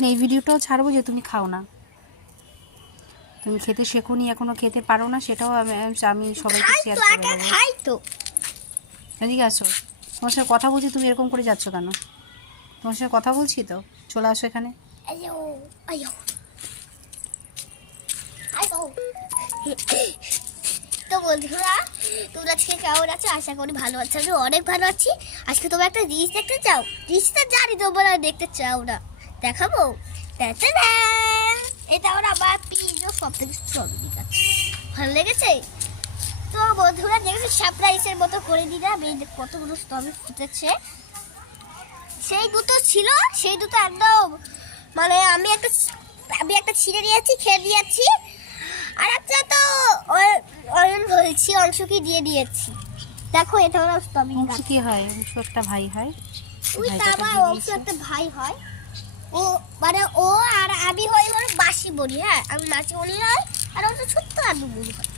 একদিন এই ভিডিওটাও ছাড়বো যে তুমি খাও না, তুমি খেতে শেখোনি, এখনো খেতে পারো না, সেটাও আমি সবাইকে শেয়ার করে দেবো। খাই তো। এদিকে আসো, তোমার সাথে কথা বলছি, তুমি এরকম করে যাচ্ছ কেন? তোমার সাথে কথা বলছি তো, চলে আসো এখানে। আয়ো আয়ো আয়ো। তো বন্ধুরা, তোমরা আজকে কেমন আছো? আশা করি ভালো আছো। আমি অনেক ভালো আছি। আজকে তোমরা একটা জিনিস দেখতে চাও, জিনিসটা জানি তোমরা দেখতে চাও না, দেখাবো। এটা ওরা আমার প্রিয় সব থেকে সর্বাধিক আছে, ভালো লেগেছে তো বন্ধুরা। দেখেছো সারপ্রাইজের মতো করে দিলাম। এই যে কতগুলো স্ট্রবেরি ফুটেছে। সেই দুটো ছিল, সেই দুটো একদম মানে আমি একটা ছিঁড়ে নিয়েছি, খেয়ে নিয়েছি। আর একটা তো অয়ন বলছি অংশকে দিয়ে দিয়েছি। দেখো এটা ওরা স্ট্রবেরি অংশ কি হয়? অংশ একটা ভাই হয়। ওই তো আমার অংশ একটা ভাই হয়। ও মানে ও আর আমি হই বাসি বলি। হ্যাঁ, আমি মাছি বলি হয়, আর অংশ ছোট্ট আদু বলি হয়।